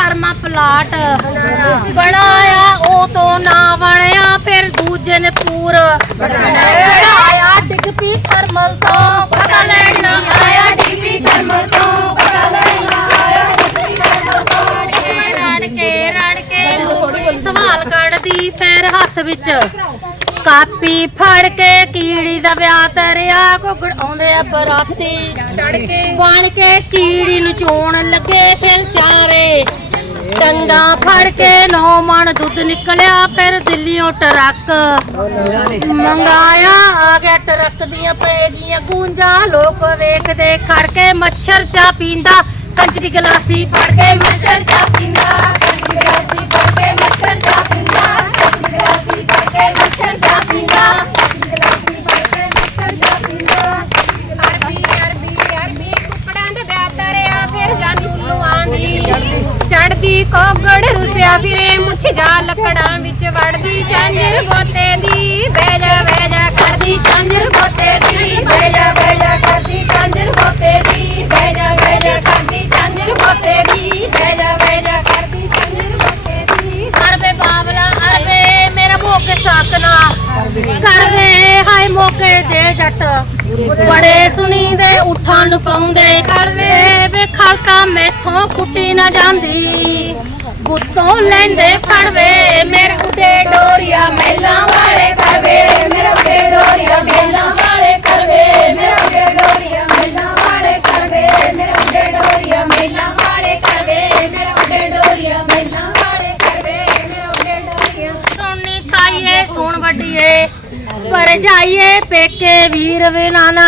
ਫਰਮਾ plot. ਬਣਾਇਆ ਉਹ ਤੋਂ ਨਾ ਬਣਿਆ ਫਿਰ ਦੂਜੇ ਨੇ ਪੂਰ ਬਣਾਇਆ। ਡਿੱਗ ਪੀ ਕਰਮਲ ਤੋਂ ਪਤਾ ਲੈਣ ਨਾ ਆਇਆ। ਡਿਗਰੀ ਕਰਮਲ ਤੋਂ ਪਤਾ ਲੈਣ ਨਾ ਆਇਆ। ਡਿਗਰੀ ਕਰਮਲ ਤੋਂ ਰੜ ਕੇ ਰੜ ਕੇ ਸਵਾਲ ਕੱਢਦੀ ਫਿਰ ਹੱਥ ਵਿੱਚ। ਕਾਪੀ ਫੜ ਕੇ ਕੀੜੀ ਦਾ ਵਿਆਹ ਤਰਿਆ ਘੁੱਗੜ ਆਉਂਦੇ ਆ ਬਰਾਤੀ। ਚੜ ਕੇ। ਬਣ ਕੇ ਕੀੜੀ ਨੂੰ ਚੋਣ ਟੰਗਾ ਫੜ ਕੇ ਨੌ ਮਣ ਦੁੱਧ ਨਿਕਲਿਆ, ਫਿਰ ਦਿੱਲੀੋਂ ਟਰੱਕ। ਮੰਗਾਇਆ, ਆ ਗਿਆ ਟਰੱਕ ਦੀਆਂ ਪੈ ਗਈਆਂ ਗੂੰਜਾਂ। ਲੋਕ ਵੇਖਦੇ, ਖੜ ਕੇ ਮੱਛਰ ਚਾ ਪੀਂਦਾ। ਕੰਜਰੀ ਗਲਾਸੀ ਫੜ ਕੇ ਮੱਛਰ ਚਾ ਚੜਦੀ ਕੋਗੜ ਰੁਸਿਆ ਫਿਰੇ, ਮੁੱਛ ਜਾ ਲੱਕੜਾਂ ਵਿੱਚ ਵੜਦੀ ਚਾਂਜਰ ਗੋਤੇ ਦੀ, ਬਹਿ ਜਾ ਬਹਿ ਜਾ ਕਰਦੀ ਚਾਂਜਰ ਗੋਤੇ ਦੀ, ਬਹਿ ਜਾ ਬਹਿ ਜਾ ਕਰਦੀ ਚਾਂਜਰ ਗੋਤੇ ਦੀ, ਬਹਿ ਜਾ ਬਹਿ ਜਾ ਕਰਦੀ ਚਾਂਜਰ ਗੋਤੇ ਦੀ, ਬਹਿ ਜਾ ਬਹਿ ਜਾ ਕਰਦੀ ਚਾਂਜਰ ਗੋਤੇ ਦੀ। ਅਰਬੇ ਬਾਬਲਾ ਅਰਬੇ ਮੇਰਾ ਮੋਕੇ ਸਾਕਨਾ ਕਰਵੇ ਮੌਕੇ ਦੇ ਜੱਟ ਬੜੇ ਸੁਣੀ ਦੇ ਉਠਾਂ ਨੂੰ ਪਾਉਂਦੇ ਖੜਵੇ ਵੇ ਖਲਕਾ ਮੈਥੋਂ ਕੁੱਟੀ ਨਾ ਜਾਂਦੀ, ਗੁੱਤੋਂ ਲੈਂਦੇ ਫੜਵੇ ਮੇਰੇ ਉਡੇ ਡੋਰੀਆ, ਮਹਿਲਾਂ ਪਰ ਜਾਈਏ ਪੇਕੇ ਵੀਰ ਵਿਨਾਨਾ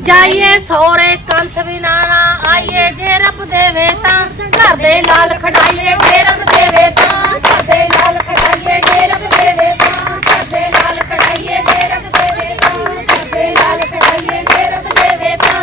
ਜਾਈਏ ਸੋਰੇ ਕੰਥ ਵਿਨਾਨਾ ਆਈਏ ਜੇ ਰੱਬ ਦੇਵੇ ਤਾਂ। ਘਰ ਦੇ ਲਾਲ ਖੜਾਈਏ ਜੇ ਰੱਬ ਦੇਵੇ ਤਾਂ। ਘਰ ਦੇ ਲਾਲ ਖੜਾਈਏ ਜੇ ਰੱਬ ਦੇਵੇ ਤਾਂ। ਘਰ ਦੇ ਲਾਲ ਖੜਾਈਏ ਜੇ ਰੱਬ ਦੇਵੇ ਤਾਂ। ਘਰ ਦੇ ਲਾਲ ਖੜਾਈਏ ਜੇ ਰੱਬ ਦੇਵੇ ਤਾਂ।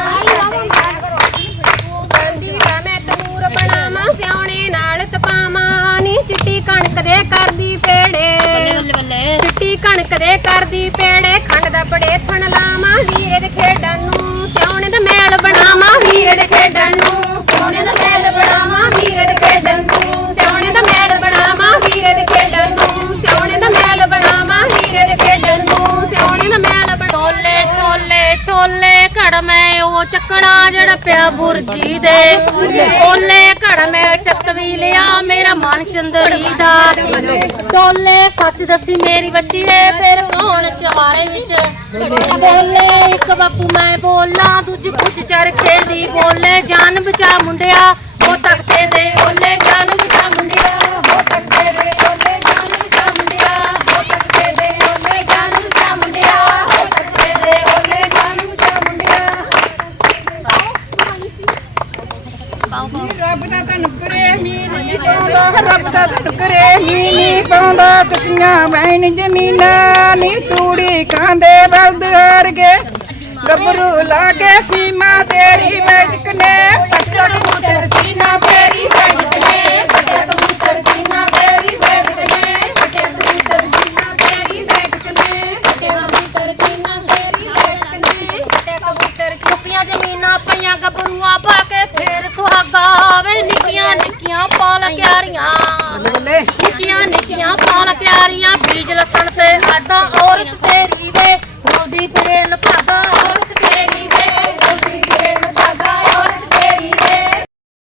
ਬੰਦੀ ਦਾ ਮੈਂ ਤੂਰ ਬਣਾਵਾਂ ਸਿਆਉਣੇ ਨਾਲ ਤਪਾਵਾਂ। ਨੀ ਚਿੱਟੀ ਕਣਕ ਦੇ ਕਰਦੀ ਪੇੜੇ ਬੱਲੇ ਬੱਲੇ। ਚਿੱਟੀ ਕਣਕ ਦੇ ਕਰਦੀ ਪੇੜੇ ਖੰਡ ਦਾ ਬੜੇ ਥਣ ਲਾਵਾਂ। ਵੀਰੇ ਦੇ ਖੇਡਾਂ ਨੂੰ ਸਿਆਉਣੇ ਦਾ ਮੈਲ ਬਣਾਵਾਂ। ਵੀਰੇ ਦੇ ਖੇਡਾਂ ਨੂੰ ਸਿਆਉਣੇ ਦਾ ਮੈਲ ਬਣਾਵਾਂ। ਵੀਰੇ ਦੇ ਖੇਡਾਂ ਨੂੰ ਸਿਆਉਣੇ ਦਾ ਮੈਲ ਬਣਾਵਾਂ। ਵੀਰੇ ਦੇ ਖੇਡਾਂ ਨੂੰ ਸਿਆਉਣੇ ਦਾ ਮੈਲ ਬਣਾਵਾਂ। ਵੀਰੇ ਦੇ ਖੇਡਾਂ ਨੂੰ ਸਿਆਉਣੇ ਦਾ ਮੈਲ ਛੋਲੇ ਛੋਲੇ ਛੋਲੇ ਘੜ ਮੈਂ ਉਹ ਚੱਕਣਾ ਜਿਹੜਾ ਪਿਆ ਬੁਰਜੀ ਦੇ। ਛੋਲੇ ਘੜ ਮੈਂ ਚੱਕ ਵੀ ਲਿਆ, ਮੇਰਾ ਮਨ ਚੰਦੜੀ ਦਾ ਟੋਲੇ ਸੱਚ ਦੱਸੀ ਮੇਰੀ ਬੱਚੀ ਏ, ਫਿਰ ਕੌਣ ਚਵਾਰੇ ਵਿੱਚ ਬੋਲੇ ਇੱਕ ਬਾਪੂ ਮੈਂ ਬੋਲਾਂ, ਦੂਜੀ ਕੁਝ ਚਰਖੇ ਦੀ ਬੋਲੇ, ਜਾਨ ਬਚਾ ਮੁੰਡਿਆ। ਰੱਬ ਦਾ ਤਨ ਕਰੇ ਮੀਨ ਨਹੀਂ ਪਾਉਂਦਾ, ਰੱਬ ਦਾ ਤਨ ਕਰੇ ਮੀਨ ਨਹੀਂ ਪਾਉਂਦਾ, ਚੁੱਕੀਆਂ ਬੈਨ ਜ਼ਮੀਨਾਂ ਨੀ ਤੂੜੀ ਸਾਰੀਆਂ ਬੀਜ ਲਸਣ ਤੇ ਆਟਾ ਔਰਤ ਤੇ ਰੀਵੇ ਹੋਦੀ ਪ੍ਰੇਨ ਭਾਗਾ